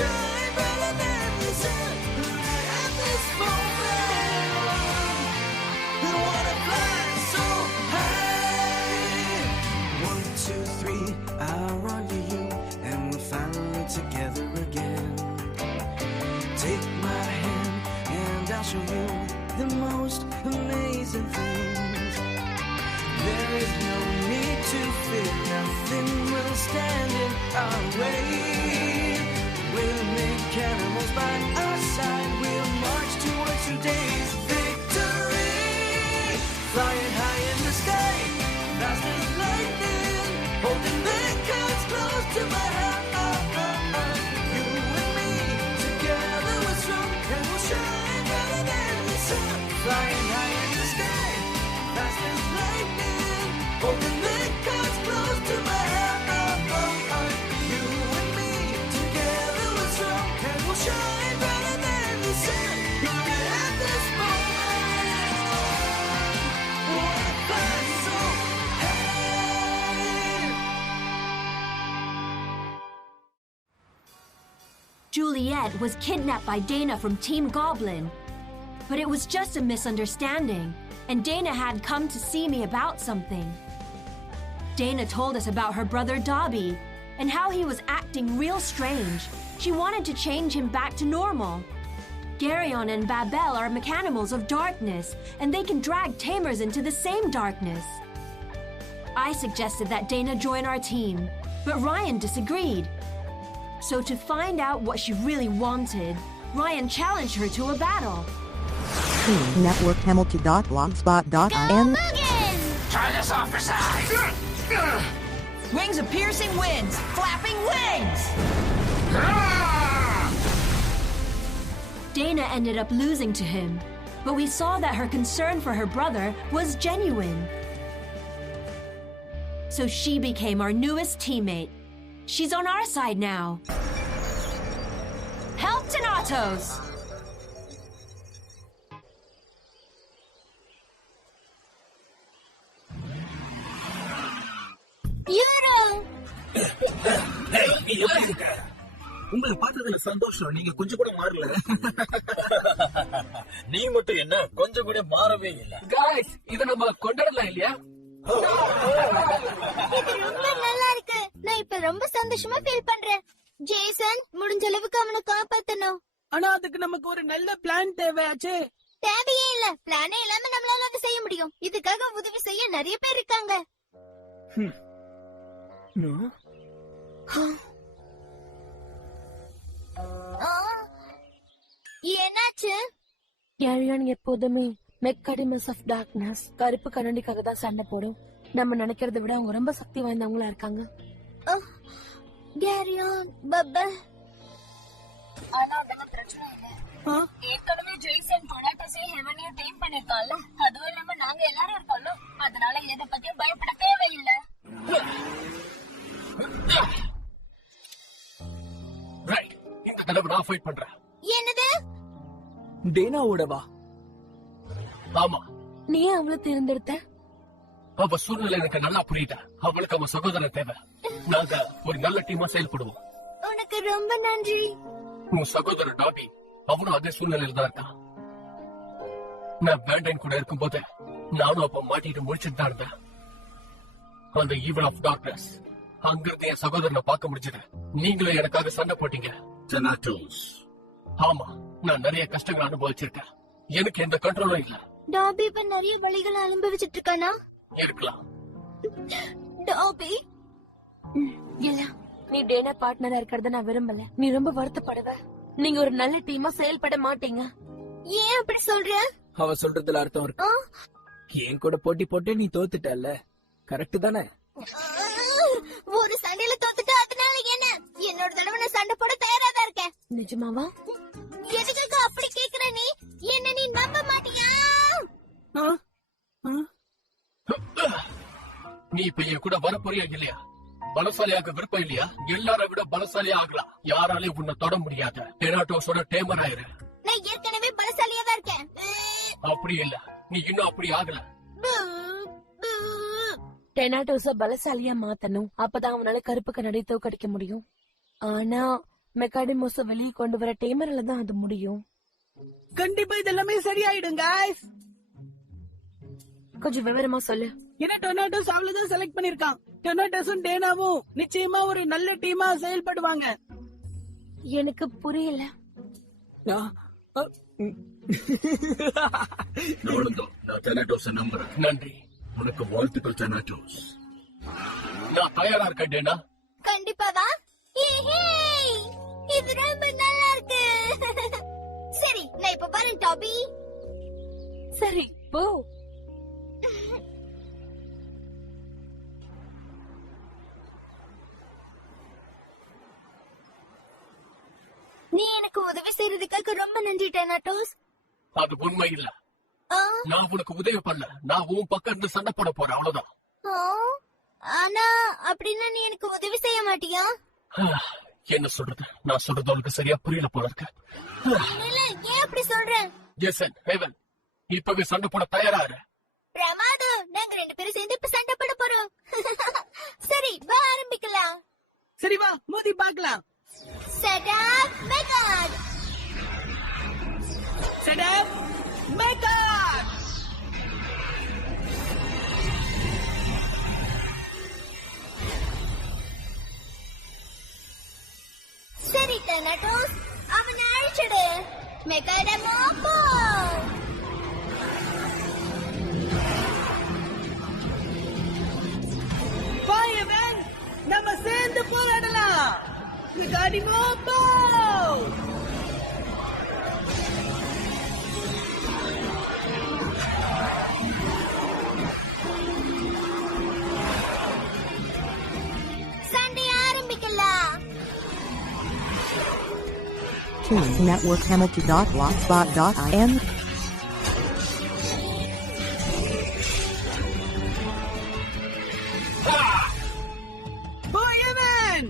shine brighter than the sun. At this moment, I wanna fly so high. 1, 2, 3, I'll run to you, and we'll finally together again. Take my hand, and I'll show you the most amazing things. There is no need to fear, nothing will stand in our way. We'll make animals by our side, we'll march towards today's victory. Flying high in the sky, fast as lightning, holding the cards close to my heart. You and me, together we're strong, and we'll shine brighter than the sun. Flying high in the sky, fast as lightning, holding the cards close to my heart. You and me, together we're strong, and we'll shine brighter than the sun. At this moment, wanna fly so high. Juliet was kidnapped by Dana from Team Goblin. But it was just a misunderstanding, and Dana had come to see me about something. Dana told us about her brother Dobby and how he was acting real strange. She wanted to change him back to normal. Garyon and Babel are mechanimals of darkness, and they can drag tamers into the same darkness. I suggested that Dana join our team, but Ryan disagreed. So to find out what she really wanted, Ryan challenged her to a battle. Network Hamilton.blogspot.in. Try this off for size. Wings of piercing winds, flapping wings! Dana ended up losing to him, but we saw that her concern for her brother was genuine. So she became our newest teammate. She's on our side now. Help Thanatos! உங்களை பார்த்ததுல சந்தோஷம். நீங்க கொஞ்சம் கூட மாறல. நீ மட்டும் என்ன கொஞ்சம் கூட மாறவே இல்ல. காய்ஸ், இத நம்ம கொண்டாடலாம் இல்லையா? இது ரொம்ப நல்லா இருக்கு. நான் இப்ப ரொம்ப சந்தோஷமா ஃபீல் பண்றேன். ஜேசன், முடிஞ்ச அளவுக்கு அவனை காப்பாத்தணும். ஆனா அதுக்கு நமக்கு ஒரு நல்ல பிளான் தேவையாச்சே. தேவையே இல்ல. பிளானே இல்லாம நம்மளால அதை செய்ய முடியும். இதுக்காக உதவி செய்ய நிறைய பேர் இருக்காங்க. என்னாச்சு? கேரியான் எப்போதுமே மெக்காடிமஸ் ஆஃப் டார்க்னஸ், கருப்பு கண்ணாடிக்காக தான் சண்டை போடும். நம்ம நினைக்கிறத விட அவங்க ரொம்ப சக்தி வாய்ந்தவங்களா இருக்காங்க. கேரியான், பப்பல். ஆனா அதெல்லாம் பிரச்சனை இல்ல. ஏற்கனவே ஜெய்சன் டொனாட்டோஸே ஹெவனையும் டீம் பண்ணிருக்கான்ல. அதுவும் இல்லாம நாங்க எல்லாரும் இருக்கோம்ல, அதனால எதை பத்தியும் பயப்பட தேவையில்லை. ரைட், இந்த தடவை நான் ஃபைட் பண்றேன். என்னது? டேனாவோடவா? ஆமா. நீ அவளை தேர்ந்தெடுத்த? அவ சூழ்நிலை எனக்கு நல்லா புரியுதா. அவளுக்கு அவன் சகோதரன் தேவை. நாங்க ஒரு நல்ல டீமா செயல்படுவோம். உனக்கு ரொம்ப நன்றி. உன் சகோதரர் டாபி அவனும் அதே சூழ்நிலையில தான் இருக்கான். நான் பேண்டைன் கூட இருக்கும் போது நானும் அப்ப மாட்டிட்டு முடிச்சுட்டு தான் இருந்தேன். அந்த ஈவல் ஆஃப் டார்க்னஸ் அங்கிருந்து என் சகோதரனை பார்க்க முடிஞ்சது. நீங்களும் எனக்காக சண்டை போட்டீங்க. ஆமா, நான் நிறைய கஷ்டங்கள் அனுபவிச்சிருக்கேன். எனக்கு எந்த கண்ட்ரோலும் இல்ல. டாபி இப்ப நிறைய வழிகளை அனுபவிச்சுட்டு இருக்கானா? இருக்கலாம். டாபி, இல்ல, நீ டேனா பார்ட்னரா இருக்கிறத நான் விரும்பல. நீ ரொம்ப வருத்தப்படுவ. நீங்க ஒரு நல்ல டீமா செயல்பட மாட்டீங்க. ஏன் அப்படி சொல்ற? அவ சொல்றதுல அர்த்தம் இருக்கு. என் கூட போட்டி போட்டு நீ தோத்துட்டல்ல, கரெக்ட் தானே? ஒரு சண்டையில தோத்துட்டு அதனால என்ன? என்னோட தடவை நான் சண்டை போட தயாரா தான் இருக்கேன். நிஜமாவா? எதுக்காக அப்படி கேக்குற? நீ என்ன நீ நம்ப மாட்டியா? நீ இப்ப என் கூட வர போறியா இல்லையா? பலசாலியாக விருப்பம் இல்லையா? எல்லாரை விட பலசாலியா ஆகலாம். யாராலையும் உன்னை தொட முடியாது. டெனாட்டோஸோட டேமர் ஆயிரு. நான் ஏற்கனவே பலசாலியா தான் இருக்கேன். அப்படி இல்ல, நீ இன்னும் அப்படி ஆகல. டெனாட்டோஸ பலசாலியா மாத்தணும். அப்பதான் அவனால கருப்பு கண்ணாடி தோக்கடிக்க முடியும். ஆனா மெக்காடிமோஸ வெளியே கொண்டு வர டேமரால தான் அது முடியும். கண்டிப்பா இதெல்லாமே சரியாயிடும் guys. கொஞ்சம் விவரமா சொல்லு. ஏன்னா டொர்னாடோஸ் அவ்வளவுதான் செலக்ட் பண்ணிருக்கான். டொர்னாடோஸும் டேனாவும் நிச்சயமா ஒரு நல்ல டீமா செயல்படுவாங்க. எனக்கு புரியல. நான் தெனாட்டோஸ நம்புறேன். நன்றி. உனக்கு வாழ்த்துக்கள் தெனாட்டோஸ். நான் தயாரா இருக்கேன் டேனா. கண்டிப்பாவா? இது ரொம்ப நல்லா இருக்கு. சரி, நான் இப்ப வரேன் டாபி. சரி போ. நீ எனக்கு உதவி செய்யறதுக்காக ரொம்ப நன்றி டெனாட்டோஸ். அது உண்மை இல்ல. ஆ, நான் உனக்கு உதவி பண்ணல. நான் உன் பக்கம் இருந்து சண்டை போட போறேன், அவ்வளவுதான். ஆ, ஆனா அப்படின்னா நீ எனக்கு உதவி செய்ய மாட்டியா? என்ன சொல்றது? நான் சொல்றது உனக்கு சரியா புரியல போல இருக்கு. இல்ல, ஏன் அப்படி சொல்ற? ஜேசன், ஹேவன், இப்பவே சண்டை போட தயாரா இரு. பிரமாதம், நாங்க 2 பேரும் சேர்ந்து இப்ப சண்டை போட போறோம். சரி, வா ஆரம்பிக்கலாம். சரி வா மோதி பார்க்கலாம். Setup method. Setup method. சரி டெனாட்டோஸ், அவனை அழிச்சிடு. மெக்காடமோ போ. Fireman, நம்ம சேர்ந்து போராடலாம். மெக்காடிமோ போ. சண்டை ஆரம்பிக்கலாம். Team Network Hamilton.blogspot.in Fireman.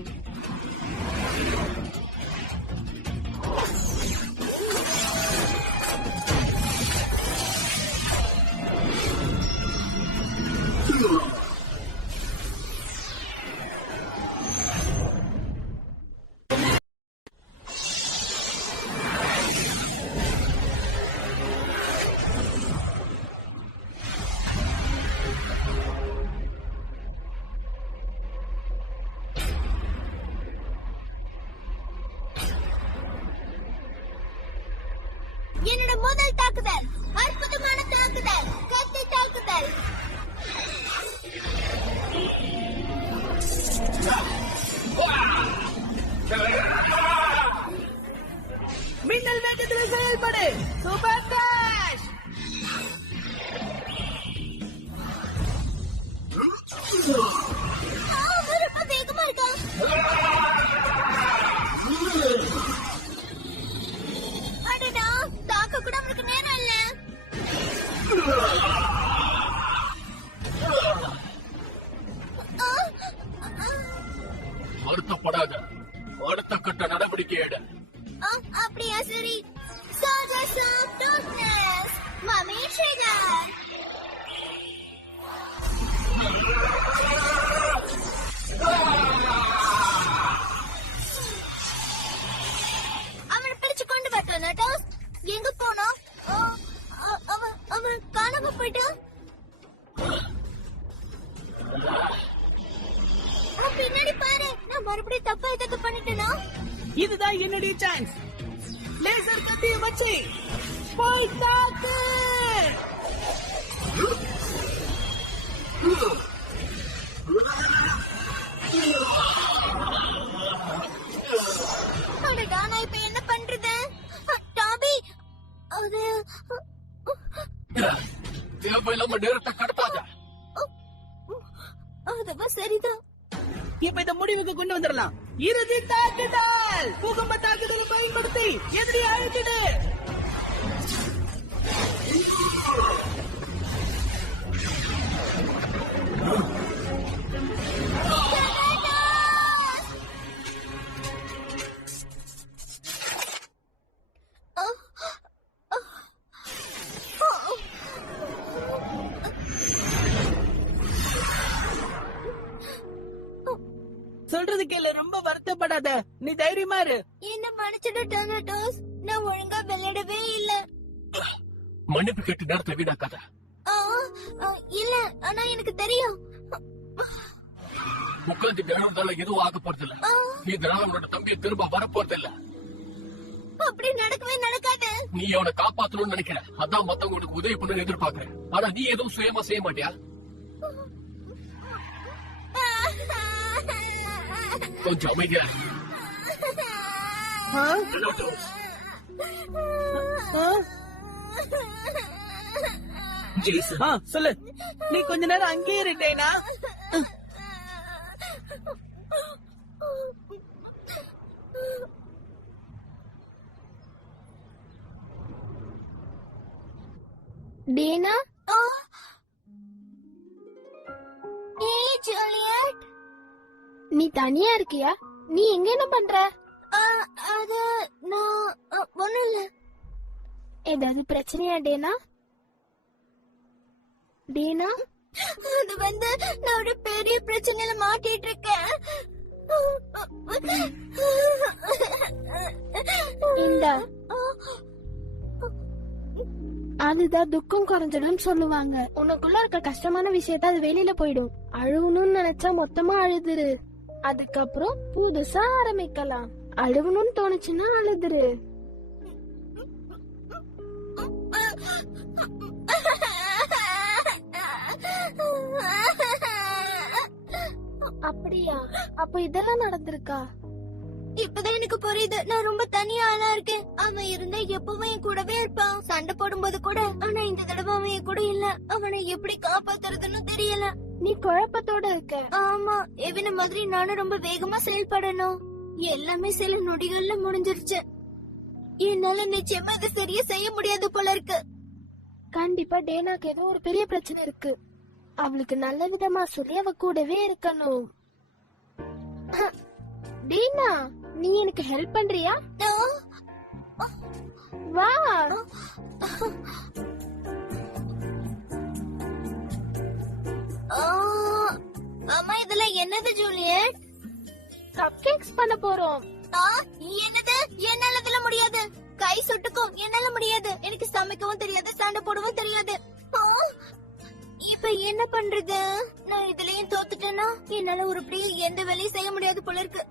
என்னோட முதல் தாக்குதல், அற்புதமான தாக்குதல், கத்தி தாக்குதல். மின்னல் வேகத்துல செயல்படு. Super dash. ரொம்ப வேகமா இருக்கா? அடடா, தாக்க கூட அவனுக்கு நேரம் இல்ல. வருத்தப்படாத. அடுத்த கட்ட நடவடிக்கை எடு. அப்படியா? சரி. Soldiers of Darkness, Mummy Trigger. அவனை பிடிச்சு கொண்டு வா டொர்னாடோஸ். எங்க போனா? அவன் காணாம போயிட்டான். பின்னாடி பாரு. நான் மறுபடியும் தப்பா ஏதாவது பண்ணிட்டேனா? இதுதான் என்னுடைய சான்ஸ். லேசர் கத்திய வச்சு போய் தாக்கு. அடடா, நான் இப்ப என்ன பண்றது? டாபி, அது தேவையில்லாம நேரத்தை கடத்தாத. அதுவா சரிதான். இப்ப இந்த முடிவுக்கு கொண்டு வந்துடலாம். இறுதி தாக்குதல். பூகம்ப தாக்குதலை பயன்படுத்தி எதிரி அழுத்திடு. சொல்றது சொல்றது கேளு, ரொம்ப வருத்தப்படாத. நீ தைரியமா இரு. என்ன மன்னிச்சிடு டொனாட்டோஸ், நான் ஒழுங்கா விளையாடவே இல்ல. மன்னிப்பு கேட்டு நேரத்தை வீணாக்காத. இல்ல, ஆனா எனக்கு தெரியும். உட்காந்து விளையாடுறதால எதுவும் ஆக போறது இல்ல. இதனால உன்னோட தம்பியை திரும்ப வர போறது இல்ல. அப்படி நடக்கவே நடக்காது. நீ அவனை காப்பாத்தணும்னு நினைக்கிற, அதான் மத்தவங்களுக்கு உதவி பண்ணு எதிர்பார்க்கிற. ஆனா நீ எதுவும் சுயமா செய்ய மாட்டியா? கொஞ்சம் அமைதியா இரு. ஜேசன், சொல்லு. நீ கொஞ்ச நேரம் அங்கேயே இருட்டேனா? டேனா, ஏய் ஜூலியட், நீ தனியா இருக்கியா? நீ எங்க என்ன பண்ற? அது நான் ஒண்ணும் இல்ல. ஏதாவது பிரச்சனையா டேனா? டேனா, அது வந்து நான் ஒரு பெரிய பிரச்சனையில மாட்டிட்டு இருக்கேன். இந்தா. அதுதான் துக்கம் குறைஞ்சிடும் சொல்லுவாங்க. உனக்குள்ள இருக்க கஷ்டமான விஷயத்த அது வெளியில போயிடும். அழுவணும்னு நினைச்சா மொத்தமா அழுதுரு. அதுக்கப்புறம் புதுசா ஆரம்பிக்கலாம். அழுவணும்னு தோணுச்சுன்னா அழுதுரு. அப்படியா? அப்ப இதெல்லாம் நடந்திருக்கா? இப்பதான் எனக்கு புரியுது. நான் ரொம்ப தனியா ஆளா இருக்கேன். அவன் இருந்தா எப்பவும் என் கூடவே இருப்பான், சண்டை போடும்போது கூட. ஆனா இந்த தடவை அவன் என் கூட இல்ல. அவனை எப்படி காப்பாத்துறதுன்னு தெரியல. நீ குழப்பத்தோட இருக்க. ஆமா, எவன மாதிரி நானும் ரொம்ப வேகமா செயல்படணும். எல்லாமே சில நொடிகள்ல முடிஞ்சிருச்சு. என்னால நிச்சயமா இதை சரியா செய்ய முடியாது போல இருக்கு. கண்டிப்பா டேனாக்கு ஏதோ ஒரு பெரிய பிரச்சனை இருக்கு. அவளுக்கு நல்ல விதமா சொல்லி அவ கூடவே இருக்கணும். டீனா, நீ எனக்கு ஹெல்ப் பண்றியா? வா. அம்மா, இதுல என்னது ஜூலியட்? கப் கேக்ஸ் பண்ண போறோம். என்னது? என்னால இதுல முடியாது. கை சுட்டுக்கும். என்னால முடியாது. எனக்கு சமைக்கவும் தெரியாது, சண்டை போடவும் தெரியாது. இப்ப என்ன பண்றது? நான் இதுலயும் தோத்துட்டேன்னா என்னால உருப்படியா எந்த வேலையும் செய்ய முடியாது போல இருக்கு.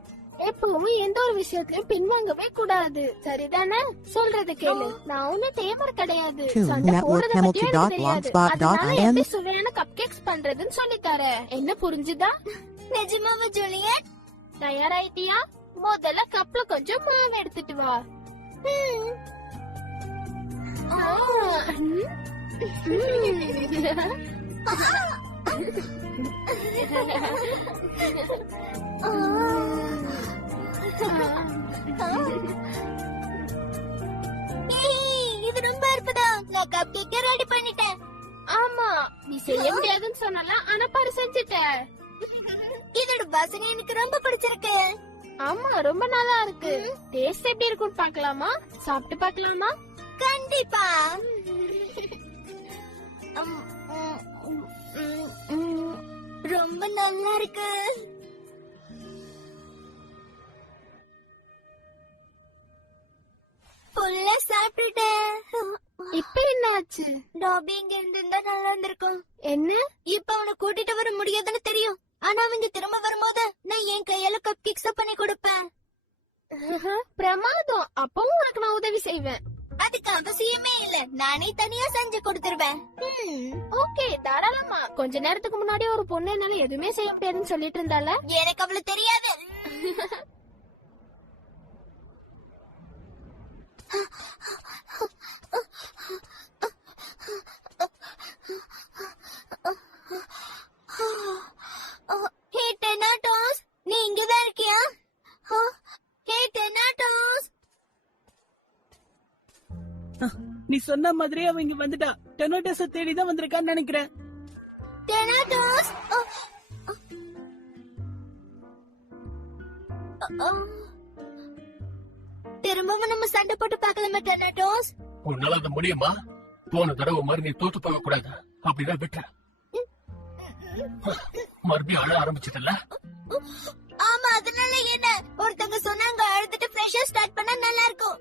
எப்பவுமே எந்த ஒரு விஷயத்திலயும் பின்வாங்கவே கூடாது, சரிதானே? சொல்றது கேளு. நான் ஒன்னும் டேமர் கிடையாது. சண்டை போடுறத பத்தி எனக்கு தெரியாது. அதனால எப்படி சுவையான கப் கேக்ஸ் பண்றதுன்னு சொல்லி தரேன். என்ன புரிஞ்சுதா? நிஜமாவா ஜூலியட்? தயாராயிட்டியா? முதல்ல கப்ல கொஞ்சம் மாவு எடுத்துட்டு வா. இது ரொம்ப அற்புதம். நான் கப் கேக்க ரெடி பண்ணிட்டேன். ஆமா, நீ செய்ய முடியாதுன்னு சொன்னலாம், ஆனா பாரு செஞ்சுட்ட. இதோட வாசனை எனக்கு ரொம்ப பிடிச்சிருக்கு. ஆமா, ரொம்ப நல்லா இருக்கு. டேஸ்ட் எப்படி இருக்குன்னு பார்க்கலாமா? சாப்பிட்டு பார்க்கலாமா? கண்டிப்பா. ரொம்ப நல்லா இருக்கு. ஃபுல்லா சாப்பிட்டுட்டேன். இப்ப என்ன ஆச்சு? டாபி இங்க இருந்தா நல்லா இருந்திருக்கும். என்ன? இப்ப அவனை கூட்டிட்டு வர முடியாதுன்னு தெரியும். ஆனா அவங்க திரும்ப வரும்போது நான் என் கையால கப் கேக்ஸ் பண்ணி கொடுப்பேன். பிரமாதம். அப்பவும் உனக்கு நான் உதவி செய்வேன். அதுக்கு அவசியமே இல்ல, நானே தனியா செஞ்சு கொடுத்துருவேன். ஓகே, தாராளமா. கொஞ்ச நேரத்துக்கு முன்னாடி ஒரு பொண்ணு என்னால எதுவுமே செய்ய முடியாதுன்னு சொல்லிட்டு இருந்தால. எனக்கு அவ்வளவு தெரியாது. ஹே டொனாட்டோஸ், நீ இங்கதான் இருக்கியா? ஹே டொனாட்டோஸ். நீ சொன்ன மாதிரி அவன் இங்க வந்துட்டா. டொனாட்டோஸ தேடிதான் வந்திருக்கான்னு நினைக்கிறேன். டொனாட்டோஸ். திரும்பவும் நம்ம சண்டை போட்டு பார்க்கலாமா டொனாட்டோஸ்? உன்னால அது முடியுமா? போன தடவை மாதிரி நீ தோத்து போக கூடாது. அப்படிதான் விட்டுற. மறுபடியும் அழ ஆரம்பிச்சதில்ல? ஆமா, அதனால என்ன? ஒருத்தங்க சொன்னாங்க அழுதுட்டு ஃப்ரெஷ்ஷா ஸ்டார்ட் பண்ணா நல்லா இருக்கும்.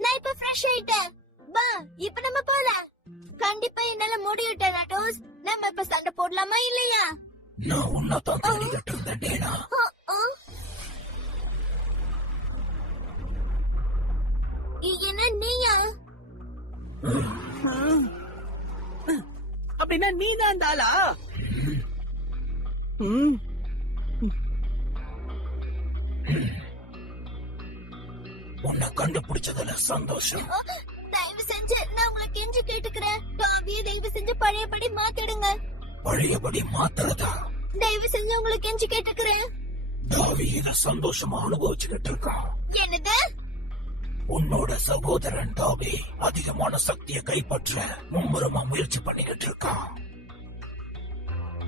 நான் இப்ப ஃப்ரெஷ் ஆயிட்டேன். வா, இப்ப நம்ம போலாம். கண்டிப்பா என்னால முடியும் டெனாட்டோஸ். நம்ம இப்ப சண்டை போடலாமா இல்லையா? நான் உன்னதான் தேடிக்கிட்டு இருந்தேன் டேனா. என்ன நீயா? அப்படின்னா நீ தான் தாளா? உன்னை கண்டுபிடிச்சதுல சந்தோஷம். தயவு செஞ்சு நான் உங்களை கெஞ்சி கேட்டுக்கிறேன். டாபியை தயவு செஞ்சு பழையபடி மாத்திடுங்க. பழையபடி மாத்துறதா? தயவு செஞ்சு உங்களை கெஞ்சி கேட்டுக்கிறேன். டாவி இத சந்தோஷமா அனுபவிச்சுக்கிட்டு இருக்கான். என்னது? உன்னோட சகோதரன் டாவி அதிகமான சக்தியை கைப்பற்ற மும்முரமா முயற்சி பண்ணிக்கிட்டு இருக்கான்.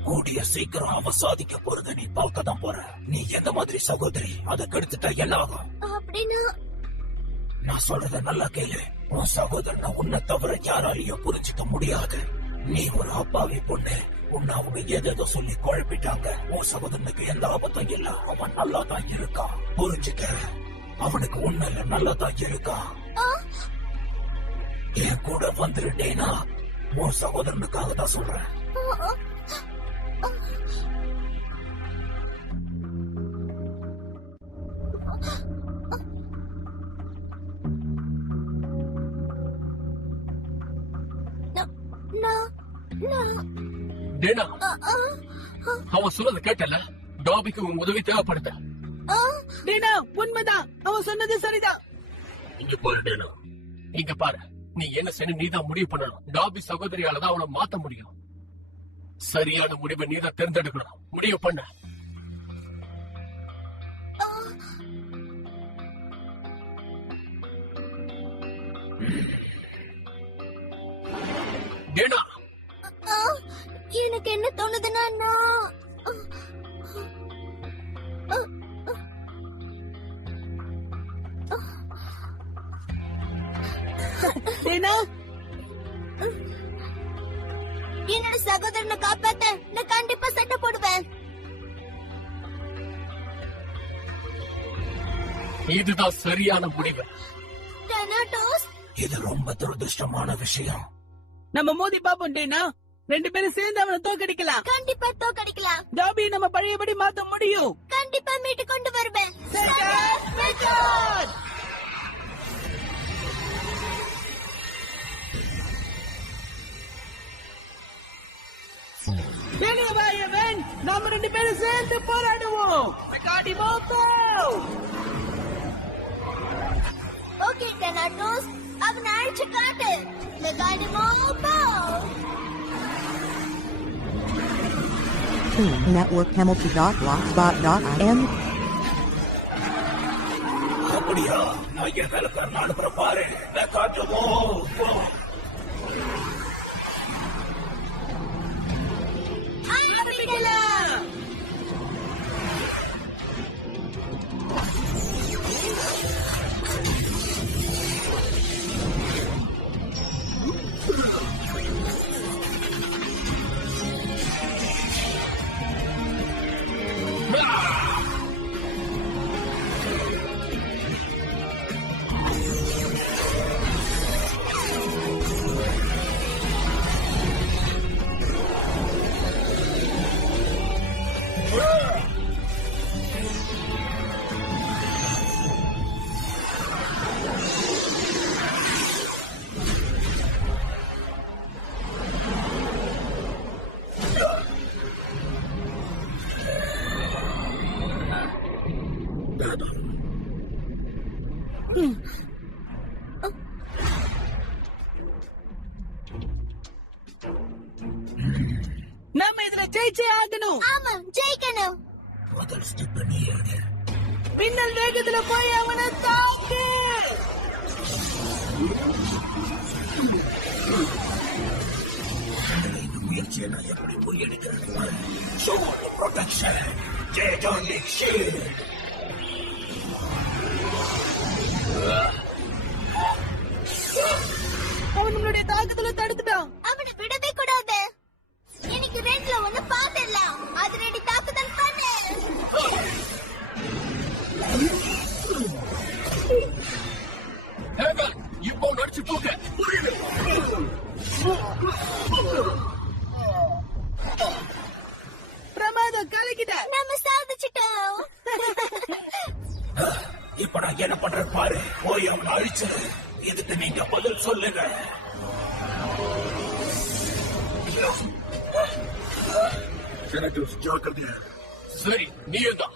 கூடிய சீக்கிரம் அவன் சாதிக்க போறத நீ பார்க்கதான் போற. நீ எந்த மாதிரி சகோதரி, அதை கெடுத்துட்டா என்ன ஆகும்? அப்படின்னா நான் சொல்றத நல்லா கேளு. உன் சகோதரனை உன்னை தவிர யாராலையும் புரிஞ்சுக்க முடியாது. நீ ஒரு அப்பாவி பொண்ணு. உன்னை அவங்க ஏதேதோ சொல்லி குழப்பிட்டாங்க. உன் சகோதரனுக்கு எந்த ஆபத்தும் இல்ல. அவன் நல்லா தான் இருக்கான். புரிஞ்சுக்க. அவனுக்கு உண்மையில நல்லா தான் இருக்கான். என் கூட வந்துருட்டேனா உன் சகோதரனுக்காக தான் சொல்றேன். டேனா, அவன் சொல்றத கேட்டல. டாபிக்கு உன் உதவி தேவைப்படுது. டேனா, உண்மைதான். அவன் சொன்னது சரிதான். இங்க பாரு டேனா. இங்க பாரு, நீ என்ன செய்யணும் நீதான் முடிவு பண்ணணும். டாபி சகோதரியால தான் அவனை மாத்த முடியும். சரியான முடிவை நீதான் தேர்ந்தெடுக்கணும். முடிவு பண்ண. டேனா, எனக்கு என்ன தோணுதுன்னா என்னோட சகோதரனை காப்பாத்த நான் கண்டிப்பா சட்டை போடுவேன். இதுதான் சரியான முடிவு. டெனாட்டோஸ், இது ரொம்ப துரதிருஷ்டமான விஷயம். நம்ம மோதி பாப்போம் டேனா. 2 பேரும் சேர்ந்து அவனை தோக்கடிக்கலாம். கண்டிப்பா தோக்கடிக்கலாம். டாபியை நம்ம பழையபடி மாத்த முடியும். கண்டிப்பா மீட்டு கொண்டு வருவேன். நாம 2 பேரும் சேர்ந்து போராடுவோம். ஓகே டெனாட்டோஸ், அவனை அழிச்சு காட்டு. Team Network Hamilton.blogspot.in. அப்படியா? நான் என் வேலைக்காரன் அனுப்புற பாரு. நாம இதுல ஜெயிச்சே ஆகணும். ஆமா, ஜெயிக்கணும். முதல் ஸ்டெப் நீ எடு. பின்னல் வேகத்துல போய் அவனை தாக்கு. இந்த முயற்சியை நான் எப்படி முறியடிக்கிறேன்? சோமோட ப்ரொடெக்ஷன், ஜெயஜானிக் ஷீல்ட். அடிச்சு போக புரியுது. பிரமாதம் கலக்கிட்ட. நம்ம சாதிச்சிட்டோம். இப்ப நான் என்ன பண்றேன் பாரு. போய் அவனை அழிச்சு இதுக்கு நீங்க பதில் சொல்லுங்க. ஜாக்கிரதையா. சரி, நீயும் தான்.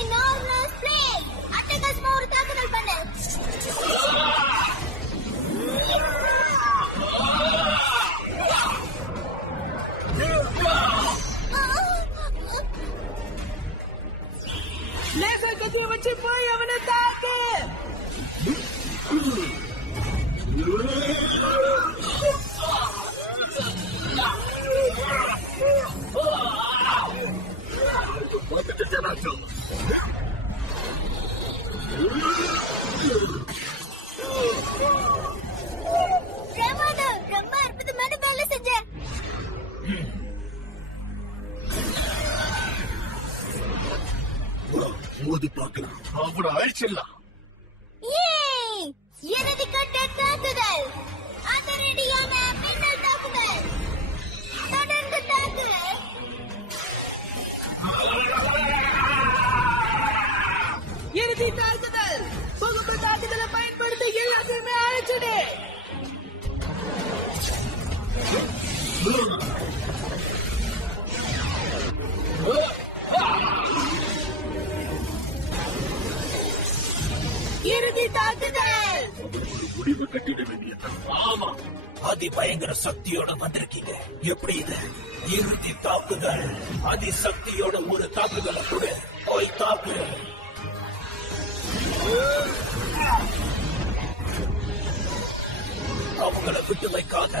Enormous play. அட்டகாசமா ஒரு தாக்குதல் பண்ணு. லேசர் கத்திய வச்சு போய் அவனை தாக்கு. பிரமாதம். ரொம்ப அற்புதமான வேலை செஞ்ச. மோதி பார்க்கலாம். அவனை அழிச்சிடலாம். இறுதிக்கட்ட தாக்குதல். அதிரடியான மின்னல் தாக்குதல். தொடர்ந்து தாக்கு. இறுதி தாக்குதல். பூகம்ப தாக்குதலை பயன்படுத்தி எல்லாத்தையுமே அழைச்சிடு. இறுதி தாக்குதல். முடிவு கட்டிட வேண்டியது. ஆமா, அதிபயங்கர சக்தியோட வந்திருக்கீங்க. எப்படி இது? இறுதி தாக்குதல். அதிசக்தியோட ஒரு தாக்குதலை கூட போய் தாக்கு. அவங்கள விட்டு வைக்காத.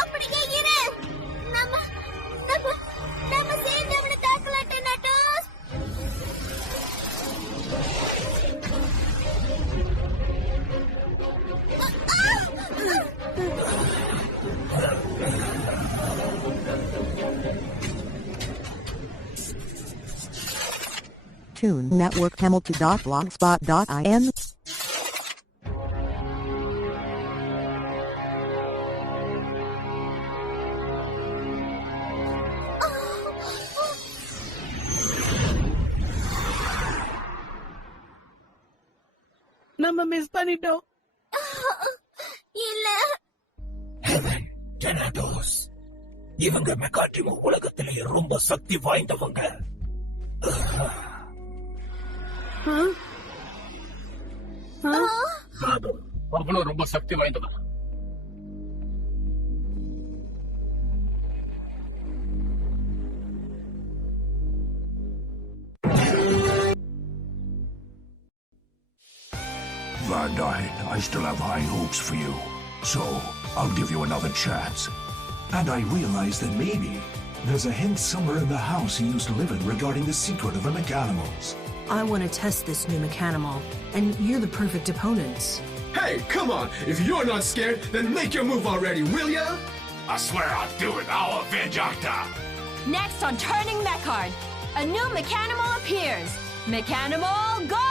அப்படியே இரு. நம்ம நம்ம நம்ம சேர்ந்து அவனை தாக்கலாட்ட நட்டோஸ். Tune Network Hamilton.blogspot.in. நம்ம மிஸ் பண்ணிட்டோம். இல்ல. ஹெவன் டெனாடோஸ். இவங்க மெகாட்ரிமோ உலகத்திலேயே ரொம்ப சக்தி வாய்ந்தவங்க. அவனும் ரொம்ப சக்தி வாய்ந்தவன். Van Dyne, I still have high hopes for you. So, I'll give you another chance. And I realize that maybe there's a hint somewhere in the house you used to live in regarding the secret of the Mechanimals. I want to test this new Mechanimal, and you're the perfect opponents. Hey, come on! If you're not scared, then make your move already, will ya? I swear I'll do it. I'll avenge Octa. Next on Turning Mechard, a new Mechanimal appears. Mechanimal, go!